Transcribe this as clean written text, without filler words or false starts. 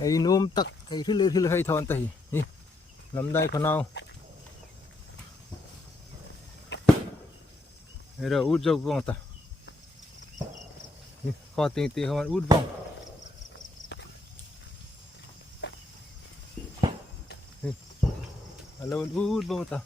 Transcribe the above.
ai nôm tắc ai thứ hay thon tay nhỉ làm đây còn nào rồi út dâu vòng ta kho tiền tiền không út vòng alo út vòng ta